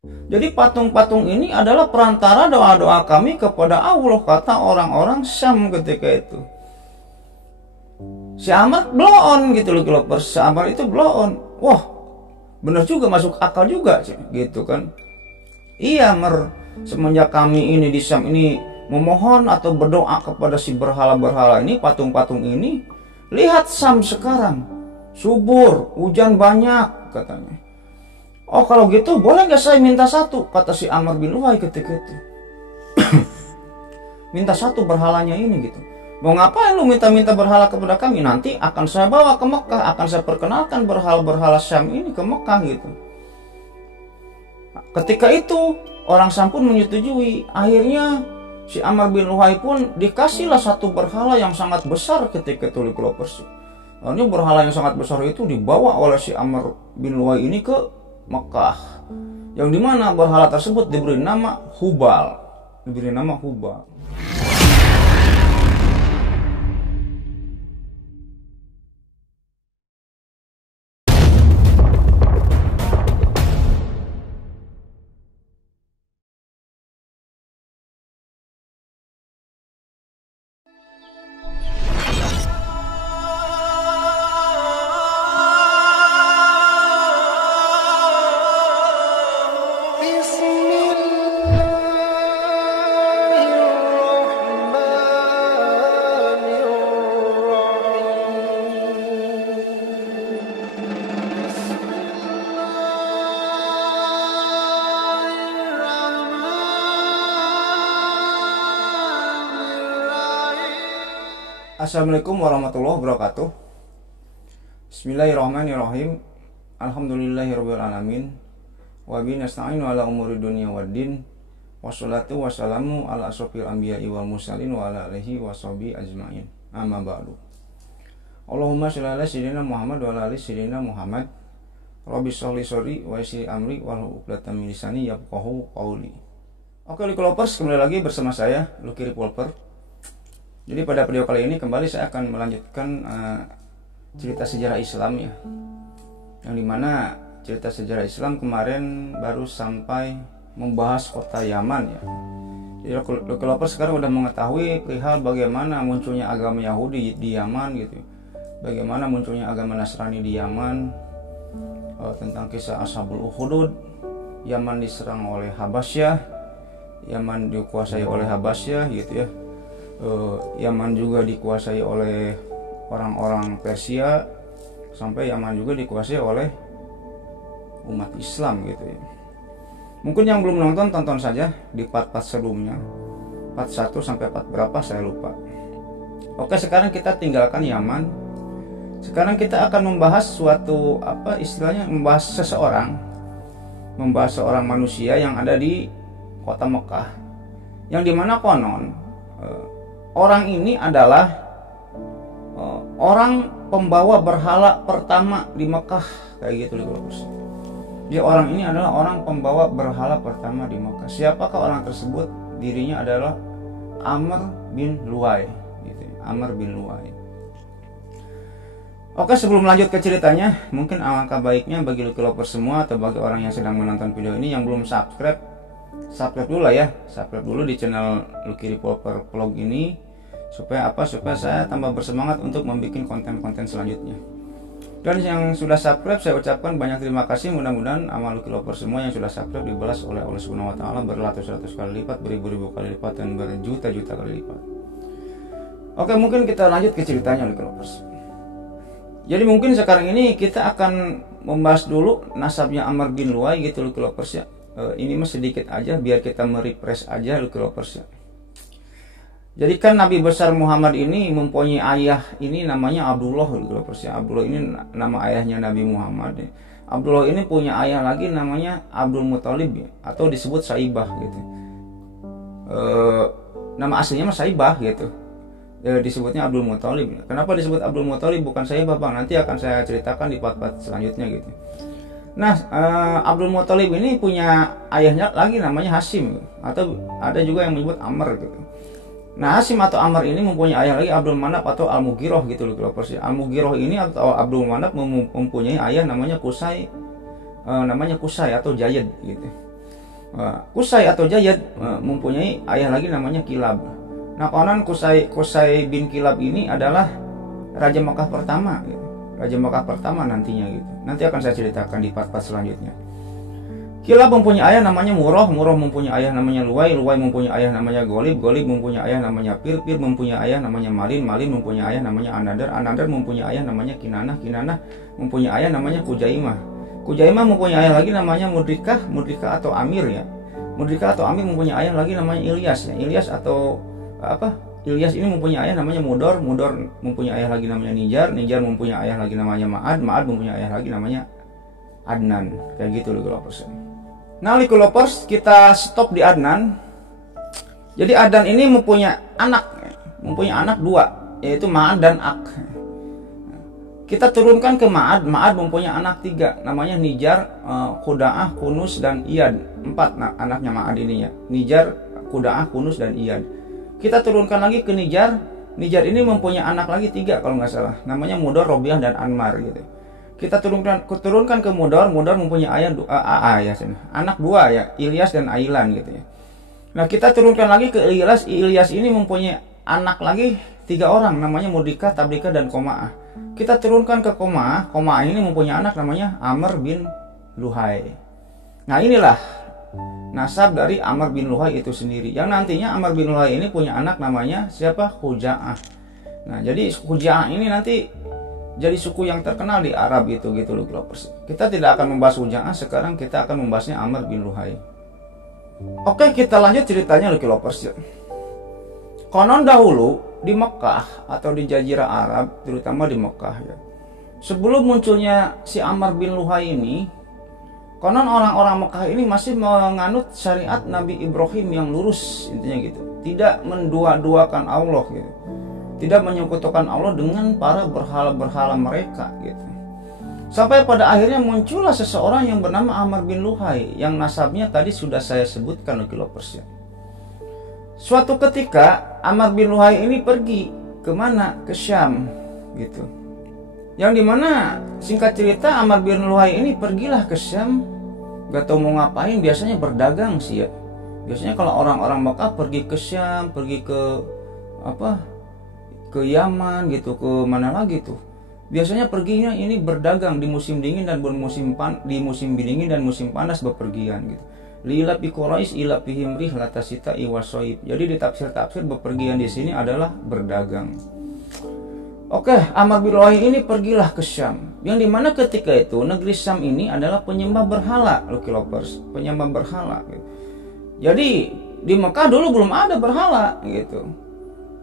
Jadi patung-patung ini adalah perantara doa-doa kami kepada Allah, kata orang-orang Syam ketika itu. Si Amr blow on gitu loh, kalau si Amr itu blow on. Wah, bener juga, masuk akal juga gitu kan. Iya Amr, semenjak kami ini di Syam ini memohon atau berdoa kepada si berhala-berhala ini, patung-patung ini, lihat Syam sekarang subur, hujan banyak katanya. Oh kalau gitu boleh gak saya minta satu, kata si Amr bin Luhai ketika itu. Minta satu berhalanya ini gitu. Mau ngapain lu minta-minta berhala kepada kami? Nanti akan saya bawa ke Mekah, akan saya perkenalkan berhala-berhala Syam ini ke Mekah gitu. Ketika itu orang Syam pun menyetujui. Akhirnya si Amr bin Luhai pun dikasihlah satu berhala yang sangat besar ketika itu di Pulau Persia. Lalu berhala yang sangat besar itu dibawa oleh si Amr bin Luhai ini ke Mekah, yang dimana berhala tersebut diberi nama Hubal, Assalamualaikum warahmatullahi wabarakatuh. Bismillahirrahmanirrahim. Alhamdulillahirabbil alamin. Wa bihi nasta'inu ala umuri dunya waddin. Wassalatu wassalamu ala asrofil anbiya'i wal mursalin wa ala alihi washabihi ajmain. Amma ba'du. Allahumma shalli ala sayyidina Muhammad wa ala ali sayyidina Muhammad. Rabbi sholli sholli wa yassir amri wahlul 'uqdatam min lisani yafqahu qawli. Oke, Lukilovers, kembali lagi bersama saya Lucky Revolver. Jadi pada video kali ini kembali saya akan melanjutkan cerita sejarah Islam ya, yang dimana cerita sejarah Islam kemarin baru sampai membahas kota Yaman ya. Jadi Lukilovers sekarang udah mengetahui perihal bagaimana munculnya agama Yahudi di Yaman gitu, bagaimana munculnya agama Nasrani di Yaman, tentang kisah Ashabul Ukhdud, Yaman diserang oleh Habasyah, Yaman dikuasai oleh Habasyah gitu ya. Yaman juga dikuasai oleh orang-orang Persia, sampai Yaman juga dikuasai oleh umat Islam gitu ya. Mungkin yang belum nonton, tonton saja di part-part sebelumnya, part 1 sampai part berapa saya lupa. Oke, sekarang kita tinggalkan Yaman. Sekarang kita akan membahas suatu membahas seorang manusia yang ada di kota Mekah, yang dimana konon orang ini adalah orang pembawa berhala pertama di Mekah, kayak gitu loh. Jadi orang ini adalah orang pembawa berhala pertama di Mekah. Siapakah orang tersebut? Dirinya adalah Amr bin Luhai gitu. Amr bin Luhai. Oke, sebelum lanjut ke ceritanya, mungkin alangkah baiknya bagi Lukilovers semua atau bagi orang yang sedang menonton video ini yang belum subscribe dulu lah ya, subscribe dulu di channel Lucky Revolver Vlog ini, supaya saya tambah bersemangat untuk membuat konten-konten selanjutnya. Dan yang sudah subscribe, saya ucapkan banyak terima kasih. Mudah-mudahan amal Lukilovers semua yang sudah subscribe dibalas oleh Allah Subhanahu wa taala beratus-ratus kali lipat, beribu-ribu kali lipat, dan berjuta-juta kali lipat. Oke, mungkin kita lanjut ke ceritanya Lukilovers. Jadi mungkin sekarang ini kita akan membahas dulu nasabnya Amr bin Luhai gitu Lukilovers ya. Ini mah sedikit aja biar kita merefresh aja Lukilovers ya. Jadi kan Nabi besar Muhammad ini mempunyai ayah ini namanya Abdullah Lukilovers ya. Abdullah ini nama ayahnya Nabi Muhammad ya. Abdullah ini punya ayah lagi namanya Abdul Muthalib ya, atau disebut Saibah gitu. Nama aslinya mah Saibah gitu. Disebutnya Abdul Muthalib. Kenapa disebut Abdul Muthalib bukan Saibah, Bang? Nanti akan saya ceritakan di part-part selanjutnya gitu. Nah, Abdul Muthalib ini punya ayahnya lagi namanya Hashim, atau ada juga yang menyebut Amr gitu. Nah, Hashim atau Amr ini mempunyai ayah lagi Abdul Manaf atau Al-Mughirah gitu loh. Al-Mughirah ini atau Abdul Manaf mempunyai ayah namanya Qusay atau Jayad gitu. Qusay atau Jayad mempunyai ayah lagi namanya Kilab. Nah, konon Qusay bin Kilab ini adalah Raja Mekah pertama gitu. Raja Mekah pertama nantinya gitu. Nanti akan saya ceritakan di part-part selanjutnya. Kilab mempunyai ayah namanya Murrah, Murrah mempunyai ayah namanya Luwai, Luwai mempunyai ayah namanya Golib, Golib mempunyai ayah namanya Pir, Pir mempunyai ayah namanya Malin, Malin mempunyai ayah namanya Anadar, Anadar mempunyai ayah namanya Kinanah, Kinanah mempunyai ayah namanya Kujaimah, Kujaimah mempunyai ayah lagi namanya Mudrikah, Mudrikah atau Amir ya. Mudrikah atau Amir mempunyai ayah lagi namanya Ilyas ya. Ilyas atau Ilyas ini mempunyai ayah namanya Mudor, Mudor mempunyai ayah lagi namanya Nijar, Nijar mempunyai ayah lagi namanya Ma'ad, Ma'ad mempunyai ayah lagi namanya Adnan. Kayak gitu loh lovers. Nah, lovers, kita stop di Adnan. Jadi Adnan ini mempunyai anak dua, yaitu Ma'ad dan Ak. Kita turunkan ke Ma'ad, Ma'ad mempunyai anak tiga, namanya Nijar, Khuda'ah, Kunus dan Iyad. 4 anaknya Ma'ad ini ya. Nijar, Khuda'ah, Kunus dan Iyad. Kita turunkan lagi ke Nijar. Nijar ini mempunyai anak lagi 3 kalau nggak salah, namanya Mudor, Robiah dan Anmar gitu. Kita turunkan ke Mudor, Mudor mempunyai anak 2 ya, Ilyas dan Ailan gitu ya. Nah, kita turunkan lagi ke Ilyas, Ilyas ini mempunyai anak lagi 3 orang, namanya Mudrika, Tabrika dan Koma'ah. Kita turunkan ke Koma'ah, Koma'ah ini mempunyai anak namanya Amr bin Luhai. Nah, inilah nasab dari Amr bin Luhai itu sendiri. Yang nantinya Amr bin Luhai ini punya anak namanya siapa? Huja'ah. Nah, jadi Huja'ah ini nanti jadi suku yang terkenal di Arab gitu loh lovers. Kita tidak akan membahas Huja'ah, sekarang kita akan membahasnya Amr bin Luhai. Oke, kita lanjut ceritanya loh lovers. Konon dahulu di Mekah atau di Jazirah Arab, terutama di Mekah ya. Sebelum munculnya si Amr bin Luhai ini, konon orang-orang Mekah ini masih menganut syariat Nabi Ibrahim yang lurus, intinya gitu. Tidak mendua-duakan Allah gitu. Tidak menyekutukan Allah dengan para berhala-berhala mereka gitu. Sampai pada akhirnya muncullah seseorang yang bernama Amr bin Luhai, yang nasabnya tadi sudah saya sebutkan lovers ya. Suatu ketika Amr bin Luhai ini pergi kemana? Ke Syam gitu. Yang dimana singkat cerita Amr bin Luhai ini pergilah ke Syam, gak tahu mau ngapain, biasanya berdagang sih ya. Biasanya kalau orang-orang Mekah pergi ke Syam, pergi ke ke Yaman gitu, ke mana lagi tuh. Biasanya perginya ini berdagang di musim dingin dan di musim dingin dan musim panas bepergian gitu. Lila bi Quraisy ila bihim rihlata sita'i wasoib. Jadi di tafsir-tafsir bepergian di sini adalah berdagang. Oke, Amr bin Luhai ini pergilah ke Syam. Yang dimana ketika itu negeri Syam ini adalah penyembah berhala, lovers, penyembah berhala gitu. Jadi di Mekah dulu belum ada berhala gitu.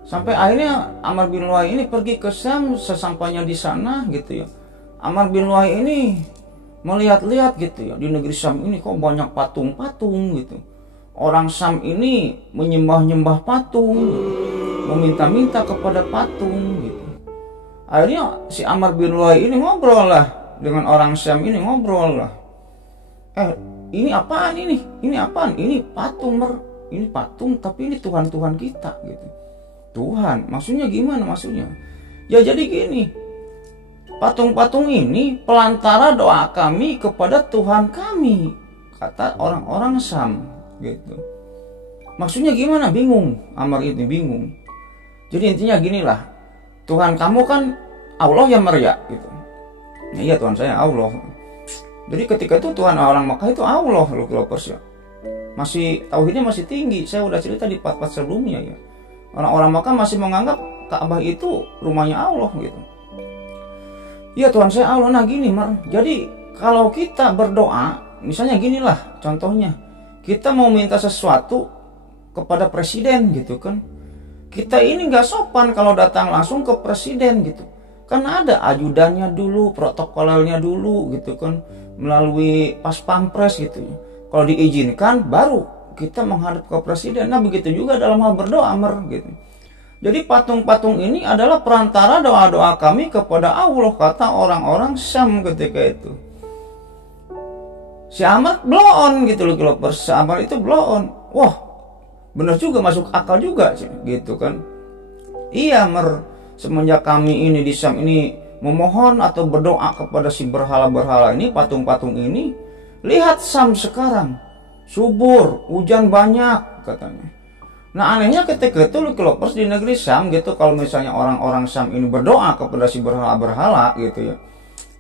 Sampai akhirnya Amr bin Luhai ini pergi ke Syam. Sesampainya di sana gitu ya, Amr bin Luhai ini melihat-lihat gitu ya, di negeri Syam ini kok banyak patung-patung gitu. Orang Syam ini menyembah-nyembah patung, meminta-minta kepada patung gitu. Akhirnya si Amr bin Luhai ini ngobrol lah dengan orang Syam ini, ngobrol lah. Ini apaan ini? Ini apaan? Ini patung ini patung, tapi ini Tuhan-Tuhan kita gitu. Tuhan, maksudnya gimana maksudnya? Ya jadi gini, patung-patung ini pelantara doa kami kepada Tuhan kami, kata orang-orang Syam gitu. Maksudnya gimana? Bingung, Amr ini bingung. Jadi intinya ginilah, Tuhan kamu kan Allah ya Maria gitu. Ya, iya Tuhan saya Allah. Jadi ketika itu Tuhan orang Mekah itu Allah loh lovers ya. Masih tauhidnya masih tinggi. Saya udah cerita di part-part sebelumnya ya. Orang-orang Mekah masih menganggap Ka'bah itu rumahnya Allah gitu. Iya Tuhan saya Allah. Nah gini jadi kalau kita berdoa, misalnya ginilah contohnya, kita mau minta sesuatu kepada presiden gitu kan, kita ini nggak sopan kalau datang langsung ke presiden gitu, karena ada ajudannya dulu, protokolernya dulu gitu kan, melalui pas pampres gitu. Kalau diizinkan baru kita menghadap ke presiden. Nah begitu juga dalam hal berdoa gitu. Jadi patung-patung ini adalah perantara doa-doa kami kepada Allah, kata orang-orang Syam ketika itu. Si Amr blow on gitu loh lovers. Si Amr itu blow on. Wah, benar juga, masuk akal juga gitu kan. Iya semenjak kami ini di Syam ini memohon atau berdoa kepada si berhala-berhala ini, patung-patung ini, lihat Syam sekarang. subur, hujan banyak katanya. Nah anehnya ketika itu Lucky di negeri Syam gitu, kalau misalnya orang-orang Syam ini berdoa kepada si berhala-berhala gitu ya,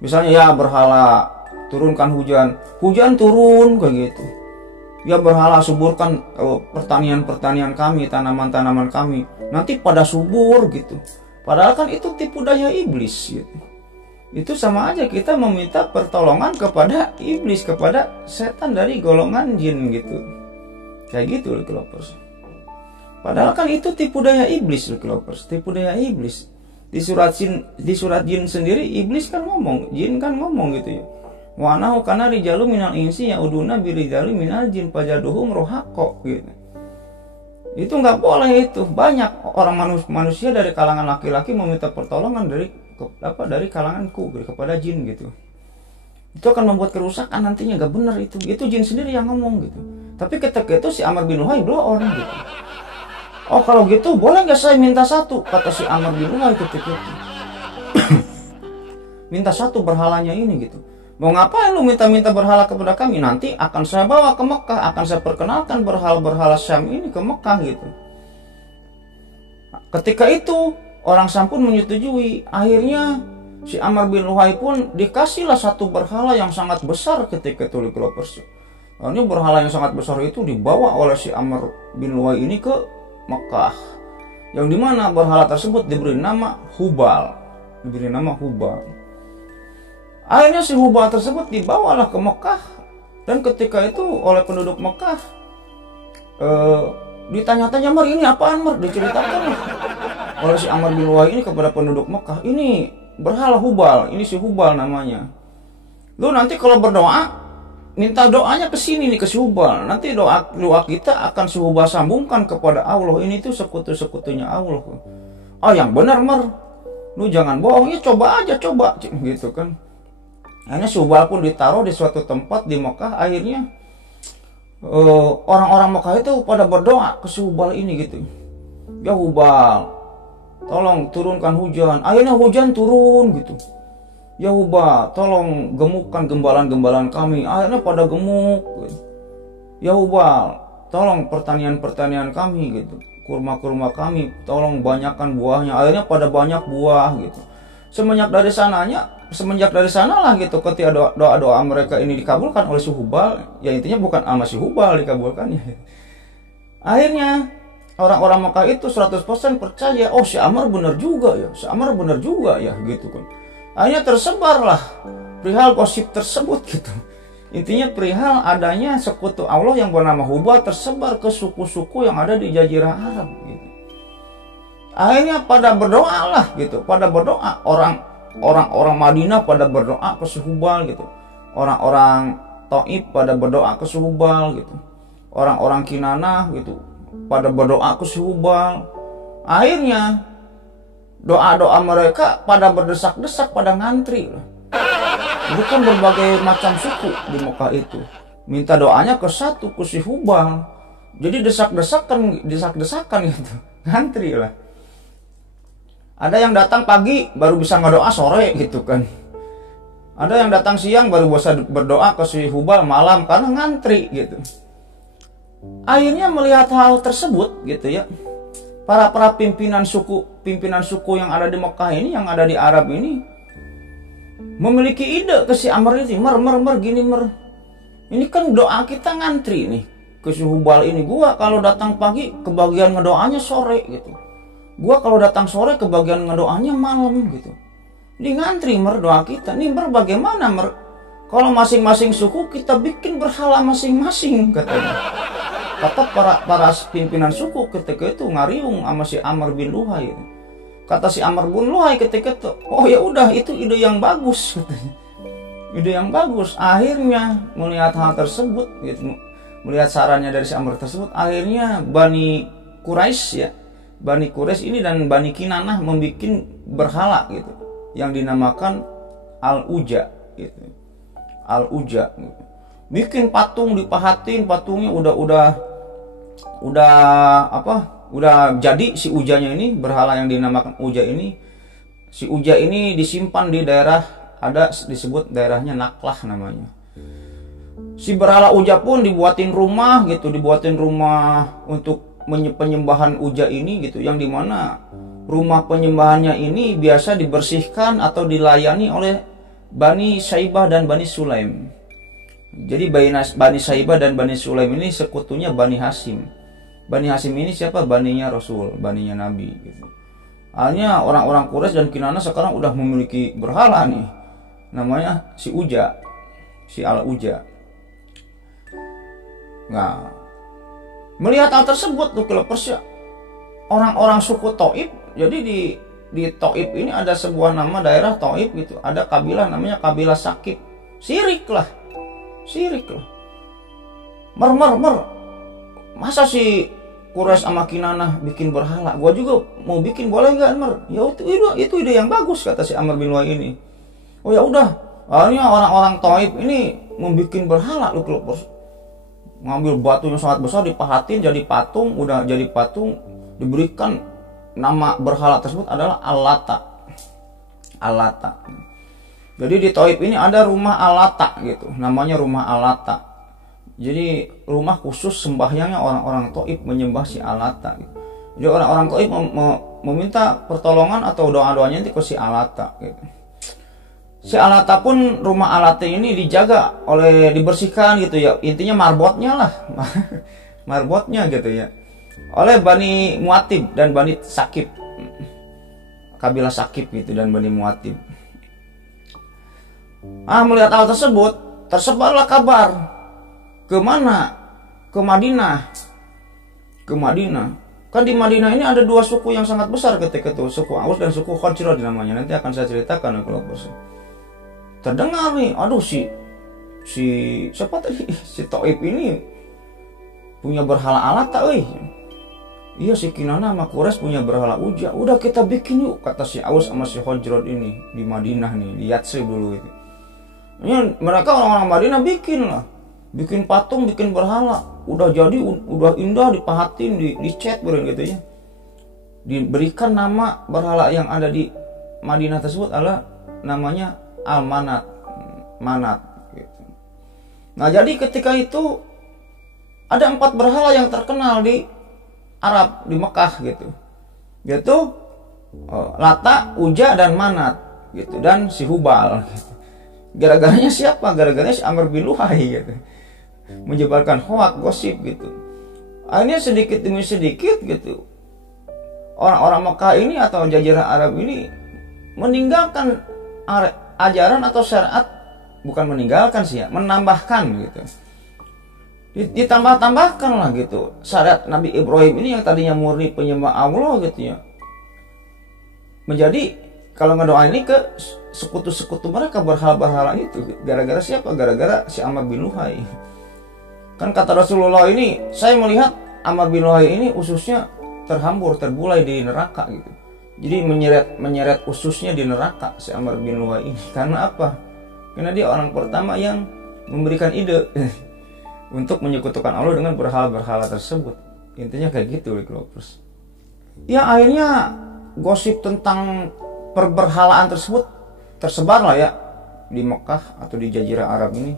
misalnya ya berhala turunkan hujan, hujan turun kayak gitu. Ya berhala suburkan pertanian-pertanian kami, tanaman-tanaman kami, nanti pada subur gitu. Padahal kan itu tipu daya iblis gitu. Itu sama aja kita meminta pertolongan kepada iblis, kepada setan dari golongan jin gitu. Kayak gitu Lucky Lovers. Padahal kan itu tipu daya iblis Lucky Lovers, tipu daya iblis. Di surat jin sendiri iblis kan ngomong, jin kan ngomong gitu ya. Wa nahu kana rijalu minal insi yauduna birijali minal jin fajaduhum rohaqo gitu. Itu nggak boleh itu. Banyak orang manusia dari kalangan laki-laki meminta pertolongan dari kalanganku kepada jin gitu. Itu akan membuat kerusakan nantinya, nggak benar itu. Itu jin sendiri yang ngomong gitu. Tapi ketika itu si Amr bin Luhai blow on gitu. Oh kalau gitu boleh nggak saya minta satu, kata si Amr bin Luhai ketika itu. Minta satu berhalanya ini gitu. Mau ngapain lu minta-minta berhala kepada kami? Nanti akan saya bawa ke Mekah, akan saya perkenalkan berhala-berhala Syam ini ke Mekah gitu. Ketika itu orang Syam pun menyetujui. Akhirnya si Amr bin Luhai pun dikasihlah satu berhala yang sangat besar ketika itu Lucky Lovers. Ini berhala yang sangat besar itu dibawa oleh si Amr bin Luhai ini ke Mekah. Yang dimana berhala tersebut diberi nama Hubal. Diberi nama Hubal. Akhirnya si Hubal tersebut dibawalah ke Mekah. Dan ketika itu oleh penduduk Mekah ditanya-tanya, Mar ini apaan Mar? Diceritakan oleh si Amr bin Luhai ini kepada penduduk Mekah. Ini berhala Hubal, ini si Hubal namanya. Lu nanti kalau berdoa, minta doanya ke sini nih, ke si Hubal. Nanti doa kita akan si Hubal sambungkan kepada Allah. Ini tuh sekutu-sekutunya Allah. Oh yang benar Mar, lu jangan bohong, ya coba aja, coba gitu kan. Akhirnya si Hubal pun ditaruh di suatu tempat di Mekah. Akhirnya orang-orang Mekah itu pada berdoa ke si Hubal ini gitu. Ya Hubal, tolong turunkan hujan. Akhirnya hujan turun gitu. Ya Hubal, tolong gemukkan gembalan-gembalan kami. Akhirnya pada gemuk gitu. Ya Hubal, tolong pertanian-pertanian kami gitu. Kurma-kurma kami, tolong banyakkan buahnya. Akhirnya pada banyak buah gitu. Semenjak dari sanalah gitu, ketika doa-doa mereka ini dikabulkan oleh si Hubal, ya intinya bukan sama si Hubal dikabulkannya. Akhirnya orang-orang Mekah itu 100% percaya, oh si Amr benar juga ya, si Amr benar juga ya gitu kan. Akhirnya tersebarlah perihal gosip tersebut gitu. Intinya perihal adanya sekutu Allah yang bernama Hubal tersebar ke suku-suku yang ada di Jazirah Arab gitu. Akhirnya pada berdoa lah gitu, pada berdoa orang-orang Madinah pada berdoa ke si Hubal gitu, orang-orang Taif pada berdoa ke si Hubal gitu, orang-orang Kinanah gitu pada berdoa ke si Hubal. Akhirnya doa-doa mereka pada berdesak-desak, pada ngantri lah. Bukan berbagai macam suku di Mekah itu minta doanya ke satu, ke si Hubal. Jadi desak-desakan gitu, ngantri lah. Ada yang datang pagi baru bisa ngedoa sore gitu kan. Ada yang datang siang baru bisa berdoa ke si Hubal malam karena ngantri gitu. Akhirnya melihat hal tersebut gitu ya, para pimpinan suku yang ada di Mekah ini, yang ada di Arab ini, memiliki ide ke si Amr ini, mer gini mer. Ini kan doa kita ngantri nih ke si Hubal ini. Gua kalau datang pagi kebagian ngedoanya sore gitu. Gua kalau datang sore kebagian ngedoanya malam gitu. Ini ngantri mer doa kita. Nih mer bagaimana mer? Kalau masing-masing suku kita bikin berhala masing-masing katanya. Kata para pimpinan suku ketika itu ngariung sama si Amr bin Luhai. Kata si Amr bin Luhai ketika itu, oh ya udah itu ide yang bagus katanya. Ide yang bagus. Akhirnya melihat hal tersebut gitu, melihat sarannya dari si Amr tersebut, akhirnya Bani Quraisy ya, Bani Quraisy ini dan Bani Kinanah membuat berhala gitu yang dinamakan Al-Uja gitu. Al-Uja gitu. Bikin patung, dipahatin patungnya udah jadi si Ujanya ini, berhala yang dinamakan Uja ini. Si Uja ini disimpan di daerah, ada disebut daerahnya Naklah namanya. Si berhala Uja pun dibuatin rumah gitu, dibuatin rumah untuk penyembahan Uja ini gitu, yang dimana rumah penyembahannya ini biasa dibersihkan atau dilayani oleh Bani Saibah dan Bani Sulaim. Jadi Bani Saibah dan Bani Sulaim ini sekutunya Bani Hashim. Bani Hashim ini siapa? Baninya Rasul, baninya Nabi gitu. Hanya orang-orang Quraisy dan Kinana sekarang udah memiliki berhala nih, namanya si Uja, si Al-Uja. Nah, melihat hal tersebut tuh kelepers ya, orang-orang suku Taif. Jadi di Taif ini ada sebuah nama daerah Taif gitu, ada kabilah namanya kabilah Sakif. Sirik lah. Mer. Masa si Quraisy sama Kinanah bikin berhala? Gua juga mau bikin, boleh nggak, Mer? Ya itu ide yang bagus, kata si Amr bin Luhai ini. Oh ya udah, akhirnya orang-orang Taif ini membuat berhala lu kelepers. Ngambil batu yang sangat besar, dipahatin jadi patung. Udah jadi patung, diberikan nama berhala tersebut adalah Al-Lata. Jadi di Taif ini ada rumah Al-Lata gitu, namanya rumah Al-Lata. Jadi rumah khusus sembahyangnya orang-orang Taif menyembah si Al-Lata gitu. Jadi orang-orang Taif meminta pertolongan atau doa-doanya itu ke si Al-Lata gitu. Si Al-Lata pun, rumah Al-Lata ini dijaga dibersihkan gitu ya. Intinya marbotnya lah. Marbotnya gitu ya. Oleh Bani Muatib dan Bani Sakif. Kabilah Sakif gitu dan Bani Muatib. Melihat hal tersebut, tersebarlah kabar. Kemana? Ke Madinah. Kan di Madinah ini ada dua suku yang sangat besar ketika itu. Suku Aus dan suku Khazraj namanya. Nanti akan saya ceritakan kalau bersama. Terdengar nih, aduh si siapa tadi, si Taif ini punya berhala Al-Lata, iya si Kinana sama Quraisy punya berhala Uja. Udah kita bikin yuk, kata si Aus sama si Khazraj ini di Madinah nih, di Yatsrib dulu itu. Ya, mereka orang-orang Madinah bikin patung, bikin berhala. Udah jadi, udah indah, dipahatin, dicat gitu ya. Diberikan nama berhala yang ada di Madinah tersebut adalah namanya Al-Manat gitu. Nah, jadi ketika itu ada 4 berhala yang terkenal di Arab, di Mekah gitu. Yaitu Lata, Uja dan Manat gitu, dan si Hubal gitu. Gara-garanya siapa? Gara-garanya si Amr bin Luhai gitu. Menyebarkan hoak, gosip gitu. Akhirnya sedikit demi sedikit gitu, orang-orang Mekah ini atau Jazirah Arab ini meninggalkan ajaran atau syariat, bukan meninggalkan sih ya, menambahkan gitu. Ditambah-tambahkan lah gitu. Syariat Nabi Ibrahim ini yang tadinya murni penyembah Allah gitu ya, menjadi kalau ngedoain ini ke sekutu-sekutu mereka, berhala-berhala itu. Gara-gara siapa? Gara-gara si Amr bin Luhai. Kan kata Rasulullah ini, saya melihat Amr bin Luhai ini ususnya terhambur, terbulai di neraka gitu. Jadi menyeret ususnya di neraka si Amr bin Luhai ini. Karena apa? Karena dia orang pertama yang memberikan ide untuk menyekutukan Allah dengan berhala-berhala tersebut. Intinya kayak gitu, Liklovers. Ya akhirnya gosip tentang perberhalaan tersebut tersebar lah ya di Mekah atau di Jazirah Arab ini.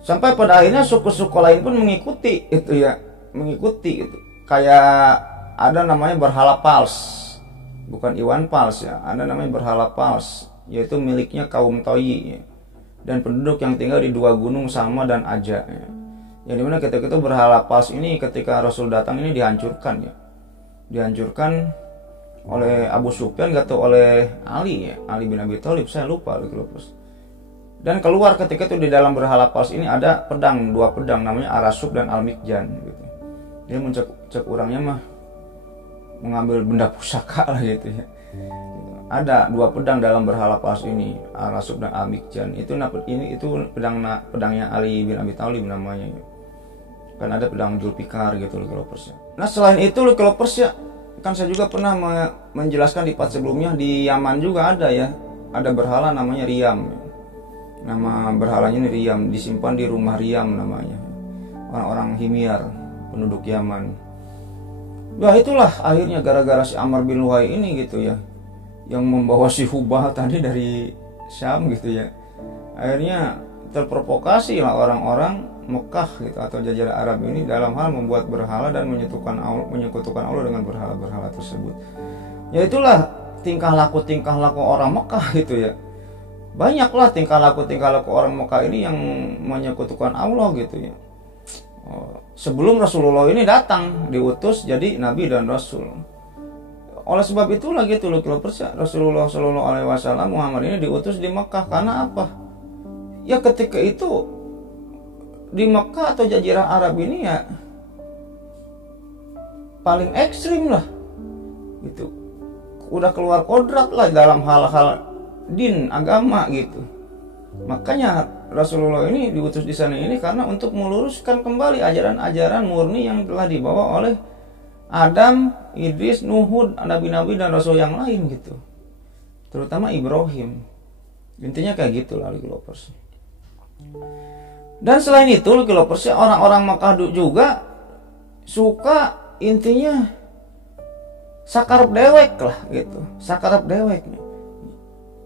Sampai pada akhirnya suku-suku lain pun mengikuti itu ya, mengikuti itu. Kayak ada namanya berhala Pals. Bukan Iwan Fals ya, ada namanya berhala Pals, yaitu miliknya kaum Toyi ya, dan penduduk yang tinggal di 2 gunung Sama dan Aja ya. Yang dimana ketika itu berhala Pals ini ketika Rasul datang ini dihancurkan ya, dihancurkan oleh Abu Sufyan atau oleh Ali ya, Ali bin Abi Thalib, saya lupa gitu. Dan keluar ketika itu di dalam berhala Pals ini ada pedang, 2 pedang namanya Arasub dan Al-Mikjan gitu. Dia mencek orangnya mah mengambil benda pusaka lah gitu ya. Ada 2 pedang dalam berhala Pals ini, Al-Rasub dan Al-Mikjan. Itu pedangnya Ali bin Abi Thalib namanya. Kan ada pedang Zulfikar gitu loh persnya. Nah, selain itu loh persnya, kan saya juga pernah menjelaskan di part sebelumnya, di Yaman juga ada ya. Ada berhala namanya Riyam. Nama berhalanya ini Riyam, disimpan di rumah Riyam namanya. Orang-orang Himyar, penduduk Yaman. Ya itulah akhirnya gara-gara si Amr bin Luhai ini gitu ya, yang membawa si Hubal tadi dari Syam gitu ya. Akhirnya terprovokasi lah orang-orang Mekah gitu atau Jazirah Arab ini dalam hal membuat berhala dan menyekutukan Allah dengan berhala-berhala tersebut. Ya itulah tingkah laku orang Mekah gitu ya. Banyaklah tingkah laku orang Mekah ini yang menyekutukan Allah gitu ya. Sebelum Rasulullah ini datang diutus jadi nabi dan rasul. Oleh sebab itulah gitu loh, kalau percaya Rasulullah Shallallahu Alaihi Wasallam Muhammad ini diutus di Mekah karena apa? Ya ketika itu di Mekah atau Jazirah Arab ini ya paling ekstrim lah gitu, udah keluar kodrat lah dalam hal-hal din agama gitu. Makanya Rasulullah ini diutus di sana ini karena untuk meluruskan kembali ajaran-ajaran murni yang telah dibawa oleh Adam, Idris, Nuh, nabi-nabi dan rasul yang lain gitu, terutama Ibrahim. Intinya kayak gitu lah Lovers. Dan selain itu Lovers, orang-orang Makkah juga suka intinya sakarep dewek lah gitu, sakarep dewek.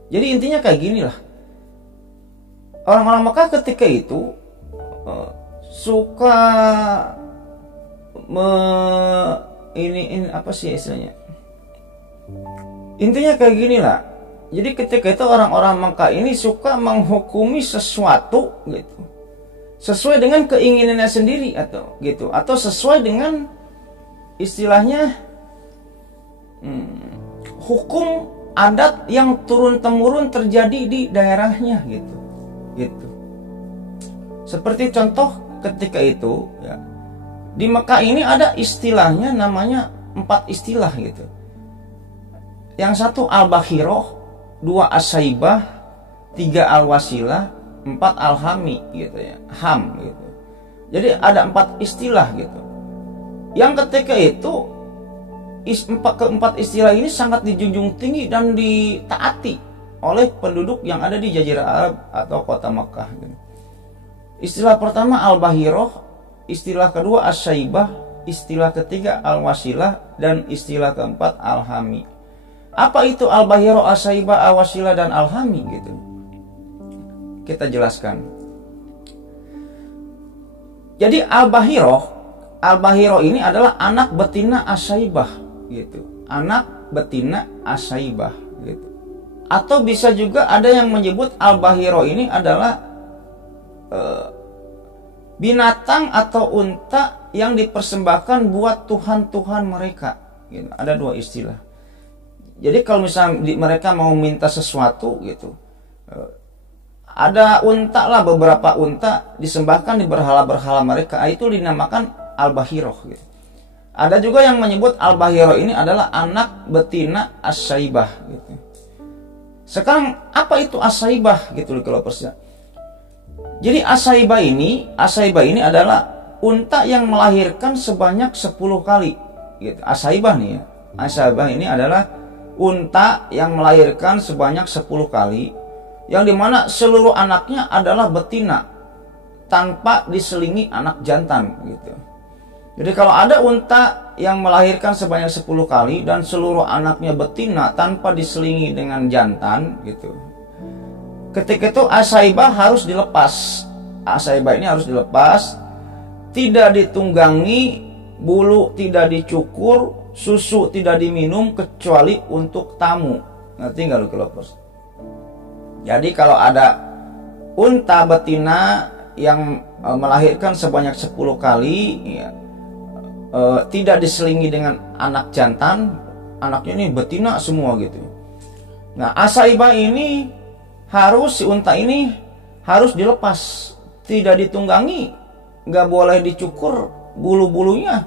Jadi intinya kayak gini lah, orang-orang Makkah ketika itu suka ini apa sih istilahnya, intinya kayak gini lah. Jadi ketika itu orang-orang Makkah ini suka menghukumi sesuatu gitu sesuai dengan keinginannya sendiri atau gitu, atau sesuai dengan istilahnya hukum adat yang turun-temurun terjadi di daerahnya gitu. Seperti contoh ketika itu ya, di Mekah ini ada istilahnya namanya 4 istilah gitu. Yang satu al-bahiroh, 2 as-saibah, 3 al-wasilah, 4 al-hami gitu ya, ham gitu. Jadi ada 4 istilah gitu. Yang ketika itu keempat istilah ini sangat dijunjung tinggi dan ditaati oleh penduduk yang ada di Jazirah Arab atau kota Mekah gitu. Istilah pertama al-bahiroh, istilah kedua as-saibah, istilah ketiga al-wasilah, dan istilah keempat al-hami. Apa itu al-bahiroh, as-saibah, al-wasilah, dan al-hami gitu? Kita jelaskan. Jadi al-bahiroh ini adalah anak betina as-saibah gitu. Anak betina as-saibah gitu. Atau bisa juga ada yang menyebut al-bahiroh ini adalah binatang atau unta yang dipersembahkan buat Tuhan-Tuhan mereka gitu. Ada 2 istilah. Jadi kalau misalnya mereka mau minta sesuatu gitu, ada unta lah, beberapa unta disembahkan di berhala-berhala mereka, itu dinamakan al-bahiroh gitu. Ada juga yang menyebut al-bahiroh ini adalah anak betina as-saibah gitu. Sekarang apa itu as-saibah gitu kalau persia. Jadi as-saibah ini adalah unta yang melahirkan sebanyak 10 kali gitu. As-saibah nih ya. As-saibah ini adalah unta yang melahirkan sebanyak 10 kali, yang dimana seluruh anaknya adalah betina tanpa diselingi anak jantan gitu. Jadi kalau ada unta yang melahirkan sebanyak 10 kali dan seluruh anaknya betina tanpa diselingi dengan jantan gitu, ketika itu as-saibah harus dilepas. As-saibah ini harus dilepas, tidak ditunggangi, bulu tidak dicukur, susu tidak diminum kecuali untuk tamu. Ngerti nggak lu Lovers? Jadi kalau ada unta betina yang melahirkan sebanyak 10 kali ya, tidak diselingi dengan anak jantan, anaknya ini betina semua gitu. Nah, as-saibah ini si unta ini harus dilepas, tidak ditunggangi, nggak boleh dicukur bulu-bulunya,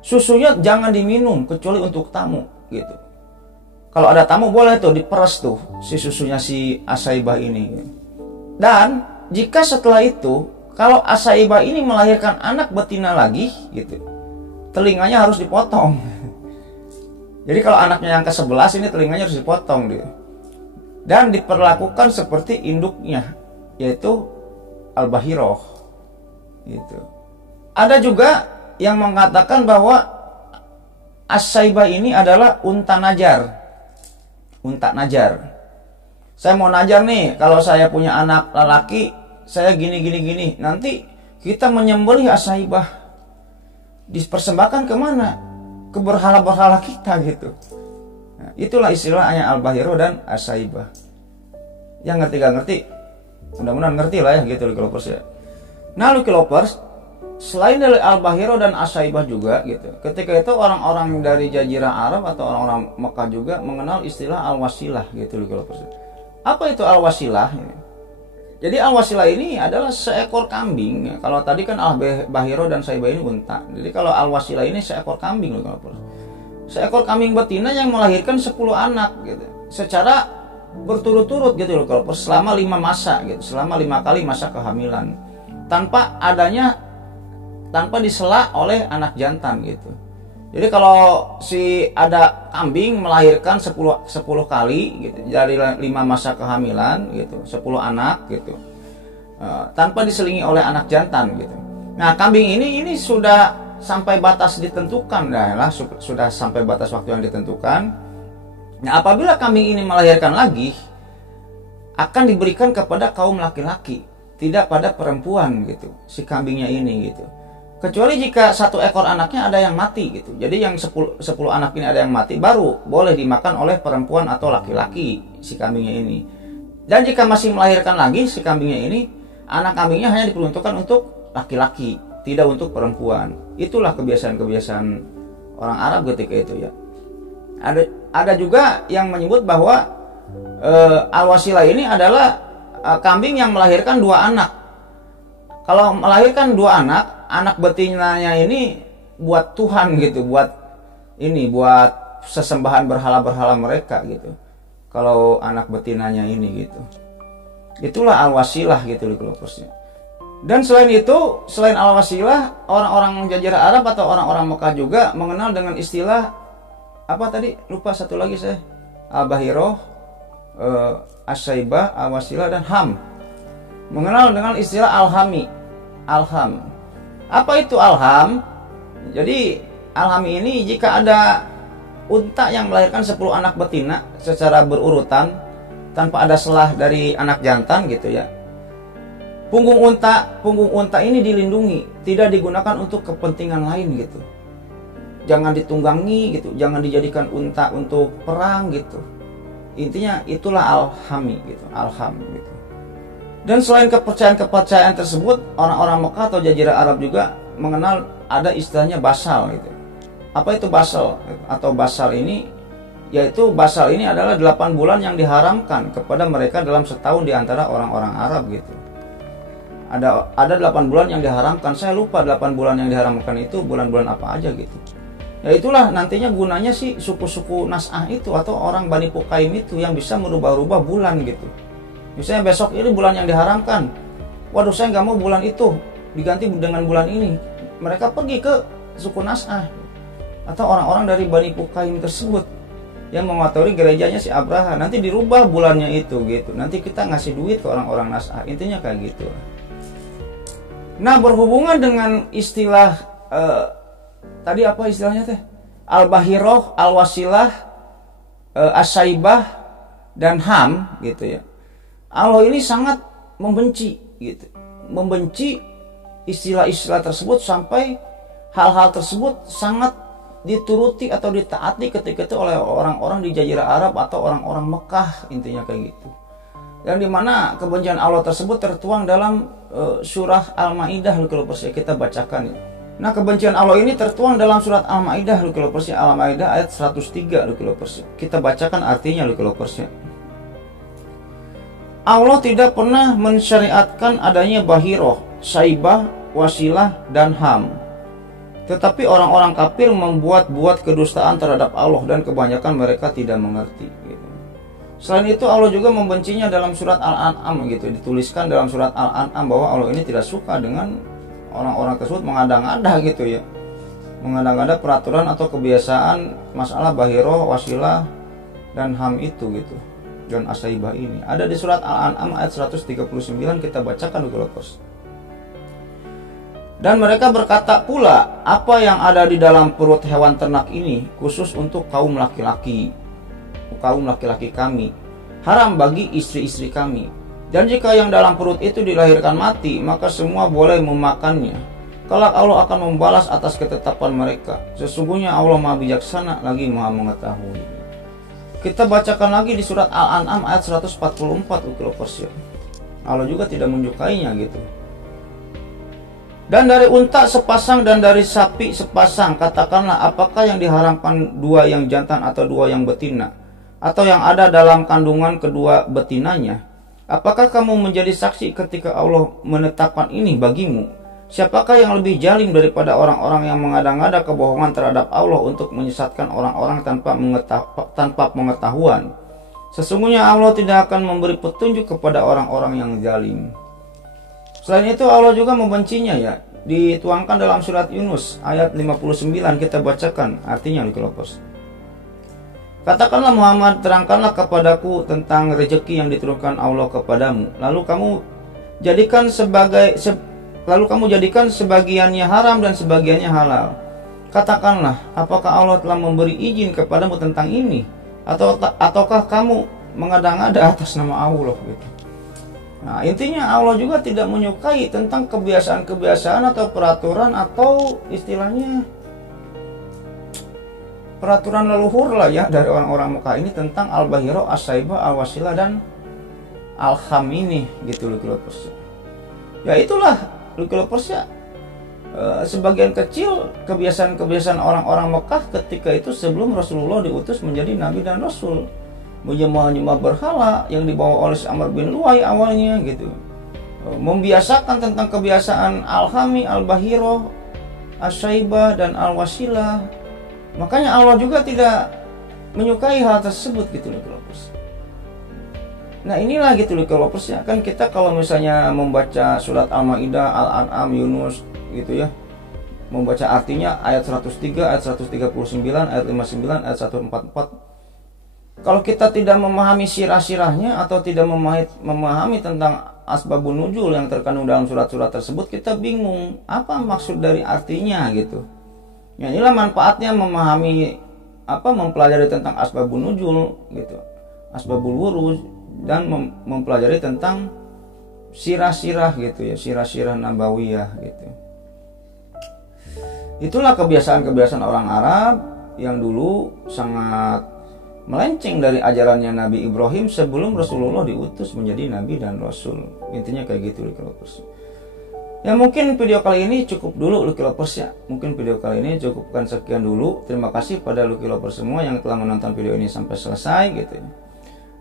susunya jangan diminum kecuali untuk tamu gitu. Kalau ada tamu boleh tuh diperes tuh si susunya si as-saibah ini. Dan jika setelah itu kalau as-saibah ini melahirkan anak betina lagi gitu, telinganya harus dipotong. Jadi kalau anaknya yang ke-11 ini telinganya harus dipotong dia. Dan diperlakukan seperti induknya, yaitu al-bahiroh gitu. Ada juga yang mengatakan bahwa as-saibah ini adalah unta najar. Unta najar. Saya mau najar nih, kalau saya punya anak lelaki saya gini. Nanti kita menyembelih Asaibah, dipersembahkan kemana? Ke berhala-berhala kita gitu. Nah, itulah istilahnya Al-Bahiro dan Asaibah. Yang ngerti gak ngerti, mudah-mudahan ngerti lah ya gitu Lucky Lovers ya. Nah Lucky Lovers, selain dari Al-Bahiro dan Asaibah juga gitu, ketika itu orang-orang dari Jazirah Arab atau orang-orang Mekah juga mengenal istilah Al-Wasilah gitu Lucky Lovers. Apa itu Al-Wasilah? Jadi Al-Wasilah ini adalah seekor kambing ya. Kalau tadi kan Al-Bahiro dan Saibah ini unta. Jadi kalau Al-Wasilah ini seekor kambing loh. Seekor kambing betina yang melahirkan 10 anak gitu. Secara berturut-turut gitu loh kalau selama 5 masa gitu. Selama 5 kali masa kehamilan. Tanpa disela oleh anak jantan gitu. Jadi kalau ada kambing melahirkan 10 kali gitu, dari 5 masa kehamilan gitu, 10 anak gitu, tanpa diselingi oleh anak jantan gitu. Nah kambing ini sudah sampai batas ditentukan, sudah sampai batas waktu yang ditentukan. Nah apabila kambing ini melahirkan lagi, akan diberikan kepada kaum laki-laki, tidak pada perempuan gitu, si kambingnya ini gitu. Kecuali jika 1 ekor anaknya ada yang mati gitu. Jadi yang 10 anak ini ada yang mati, baru boleh dimakan oleh perempuan atau laki-laki si kambingnya ini. Dan jika masih melahirkan lagi si kambingnya ini, anak kambingnya hanya diperuntukkan untuk laki-laki, tidak untuk perempuan. Itulah kebiasaan-kebiasaan orang Arab ketika itu ya. Ada juga yang menyebut bahwa Al-Wasilah ini adalah kambing yang melahirkan 2 anak. Kalau melahirkan 2 anak betinanya ini buat Tuhan gitu, buat sesembahan berhala-berhala mereka gitu. Kalau anak betinanya ini gitu. Itulah Al-Wasilah gitu loh. Dan selain itu, selain Al-Wasilah, orang-orang Jazirah Arab atau orang-orang Mekah juga mengenal dengan istilah apa tadi? Lupa satu lagi saya. Al-Bahiro, As-Saibah, Al-Wasilah dan Ham. Mengenal dengan istilah Al-Hami. Al-Ham. Apa itu Al-Ham? Jadi Al-Hami ini jika ada unta yang melahirkan 10 anak betina secara berurutan tanpa ada selah dari anak jantan gitu ya. Punggung unta ini dilindungi, tidak digunakan untuk kepentingan lain gitu. Jangan ditunggangi gitu, jangan dijadikan unta untuk perang gitu. Intinya itulah Al-Hami gitu, Al-Ham gitu. Dan selain kepercayaan tersebut, orang-orang Mekah atau Jazirah Arab juga mengenal ada istilahnya basal gitu. Apa itu basal? Atau basal ini, yaitu basal ini adalah 8 bulan yang diharamkan kepada mereka dalam setahun di antara orang-orang Arab gitu. Ada 8 bulan yang diharamkan. Saya lupa 8 bulan yang diharamkan itu bulan-bulan apa aja gitu. Ya itulah nantinya gunanya sih suku-suku Nas'ah itu atau orang Bani Pukaim itu yang bisa merubah-rubah bulan gitu. Misalnya besok ini bulan yang diharamkan, waduh saya nggak mau bulan itu, diganti dengan bulan ini. Mereka pergi ke suku Nas'ah atau orang-orang dari Bani Pukaim tersebut yang mengotori gerejanya si Abraha. Nanti dirubah bulannya itu gitu. Nanti kita ngasih duit ke orang-orang Nas'ah. Intinya kayak gitu. Nah berhubungan dengan istilah tadi apa istilahnya teh? Al-Bahiroh, Al-Wasilah, As-Saibah dan Ham gitu ya. Allah ini sangat membenci gitu. Membenci istilah-istilah tersebut sampai hal-hal tersebut sangat dituruti atau ditaati ketika itu oleh orang-orang di Jazirah Arab atau orang-orang Mekah, intinya kayak gitu. Yang dimana kebencian Allah tersebut tertuang dalam surah Al-Maidah kalau kita bacakan ya. Nah kebencian Allah ini tertuang dalam surat Al-Maidah Al-Maidah ayat 103 kita bacakan artinya Allah tidak pernah mensyariatkan adanya Bahiroh, Saibah, Wasilah, dan Ham. Tetapi orang-orang kafir membuat-buat kedustaan terhadap Allah dan kebanyakan mereka tidak mengerti. Gitu. Selain itu Allah juga membencinya dalam surat Al-An'am gitu. Dituliskan dalam surat Al-An'am bahwa Allah ini tidak suka dengan orang-orang tersebut mengada-ngada gitu ya. Mengada-ngada peraturan atau kebiasaan masalah Bahiroh, Wasilah, dan Ham itu gitu. Dan As-Saibah ini ada di surat Al-An'am ayat 139 kita bacakan dulu. Dan mereka berkata pula, apa yang ada di dalam perut hewan ternak ini khusus untuk kaum laki-laki kami, haram bagi istri-istri kami, Dan jika yang dalam perut itu dilahirkan mati, maka semua boleh memakannya. Kelak Allah akan membalas atas ketetapan mereka. Sesungguhnya Allah Maha Bijaksana lagi Maha Mengetahui. Kita bacakan lagi di surat Al-An'am ayat 144 ukil-ukil. Allah juga tidak menyukainya gitu. Dan dari unta sepasang dan dari sapi sepasang, katakanlah apakah yang diharamkan dua yang jantan atau dua yang betina, atau yang ada dalam kandungan kedua betinanya? Apakah kamu menjadi saksi ketika Allah menetapkan ini bagimu? Siapakah yang lebih zalim daripada orang-orang yang mengada-ngada kebohongan terhadap Allah untuk menyesatkan orang-orang tanpa pengetahuan? Sesungguhnya Allah tidak akan memberi petunjuk kepada orang-orang yang zalim. Selain itu Allah juga membencinya ya. Dituangkan dalam surat Yunus ayat 59, kita bacakan artinya Lukilopos. Katakanlah Muhammad, terangkanlah kepadaku tentang rezeki yang diturunkan Allah kepadamu. Lalu kamu jadikan sebagiannya haram dan sebagiannya halal. Katakanlah, apakah Allah telah memberi izin kepadamu tentang ini? Ataukah kamu mengada-ngada atas nama Allah gitu. Nah, intinya Allah juga tidak menyukai tentang kebiasaan-kebiasaan atau peraturan atau istilahnya peraturan leluhur lah ya dari orang-orang Mekah ini tentang Al-Bahiro, As-Saibah, Al-Wasilah dan Al-Kham ini gitu Lukilopers. Ya itulah Lukilopers ya. Sebagian kecil kebiasaan-kebiasaan orang-orang Mekah ketika itu sebelum Rasulullah diutus menjadi Nabi dan Rasul. Menyembah berhala yang dibawa oleh Amr bin Luwai awalnya gitu. Membiasakan tentang kebiasaan Al-Khami, Al-Bahiro, As-Saibah dan Al-Wasilah. Makanya Allah juga tidak menyukai hal tersebut gitu loh Lukilopers. Nah inilah gitu loh Lukilopers ya. Kan kita kalau misalnya membaca surat Al-Maidah, Al-An'am, Yunus gitu ya, membaca artinya ayat 103, ayat 139, ayat 59, ayat 144. Kalau kita tidak memahami sirah-sirahnya atau tidak memahami tentang asbabun nuzul yang terkandung dalam surat-surat tersebut, kita bingung apa maksud dari artinya gitu. Ya inilah manfaatnya memahami mempelajari tentang asbabun nuzul gitu, asbabul wurud, dan mempelajari tentang sirah-sirah gitu ya, sirah-sirah nabawiyah gitu. Itulah kebiasaan-kebiasaan orang Arab yang dulu sangat melenceng dari ajarannya Nabi Ibrahim sebelum Rasulullah diutus menjadi Nabi dan Rasul. Intinya kayak gitu Lukilopers. Ya mungkin video kali ini cukup dulu Lukilopers ya. Mungkin video kali ini cukupkan sekian dulu. Terima kasih pada Lukilopers semua yang telah menonton video ini sampai selesai gitu ya.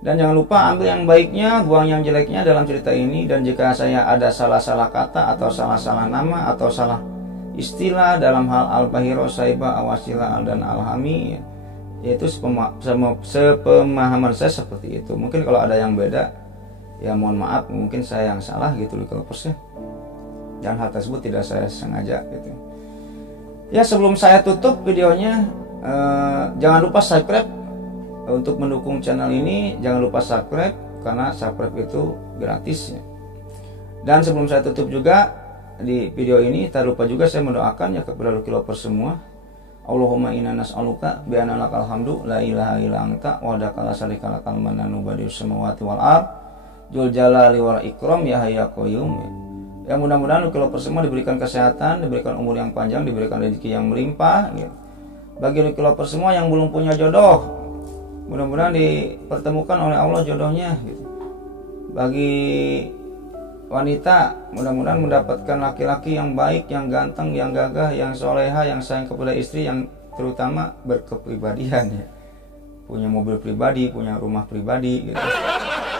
Dan jangan lupa ambil yang baiknya, buang yang jeleknya dalam cerita ini. Dan jika saya ada salah-salah kata atau salah-salah nama atau salah istilah dalam hal Al-Bahiro, Saibah, Al-Wasilah, dan Al-Hami ya, yaitu sepemahaman saya seperti itu. Mungkin kalau ada yang beda ya mohon maaf, mungkin saya yang salah gitu Lukilopers ya. Dan hal tersebut tidak saya sengaja gitu. Ya sebelum saya tutup videonya, jangan lupa subscribe untuk mendukung channel ini. Jangan lupa subscribe karena subscribe itu gratis ya. Dan sebelum saya tutup juga di video ini, tak lupa juga saya mendoakan ya kepada Lukilopers semua. Allahumma inna nas'aluka bi anna lakal hamdu la ilaha illa anta wahdaka la syarika lakal mananu badius samawati wal ard dzul jalali wal ikram ya hayya qayyum. Ya mudah-mudahan Lukilopers semua diberikan kesehatan, diberikan umur yang panjang, diberikan rezeki yang melimpah ya. Bagi Lukilopers semua yang belum punya jodoh, mudah-mudahan dipertemukan oleh Allah jodohnya gitu. Bagi wanita, mudah-mudahan mendapatkan laki-laki yang baik, yang ganteng, yang gagah, yang soleha, yang sayang kepada istri, yang terutama berkepribadian ya. Punya mobil pribadi, punya rumah pribadi gitu.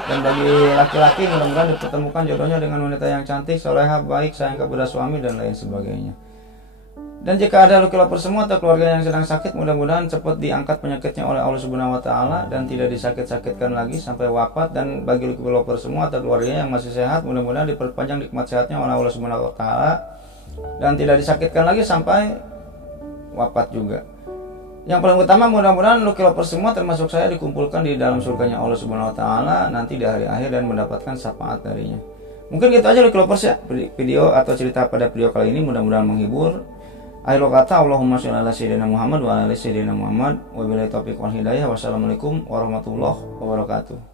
Dan bagi laki-laki mudah-mudahan dipertemukan jodohnya dengan wanita yang cantik, soleha, baik, sayang kepada suami dan lain sebagainya. Dan jika ada Lukilopers semua atau keluarga yang sedang sakit, mudah-mudahan cepat diangkat penyakitnya oleh Allah Subhanahu wa taala dan tidak disakit-sakitkan lagi sampai wafat. Dan bagi Lukilopers semua atau keluarganya yang masih sehat, mudah-mudahan diperpanjang nikmat sehatnya oleh Allah Subhanahu wa taala dan tidak disakitkan lagi sampai wafat juga. Yang paling utama mudah-mudahan Lukilopers semua termasuk saya dikumpulkan di dalam surganya Allah Subhanahu wa taala nanti di hari akhir dan mendapatkan syafaat darinya. Mungkin gitu aja Lukilopers ya, video atau cerita pada video kali ini mudah-mudahan menghibur. Akhir kata, Allahumma sholli ala sayyidina Muhammad wa ala sayyidina Muhammad. Wabillahi taufiq wal hidayah. Wassalamualaikum warahmatullahi wabarakatuh.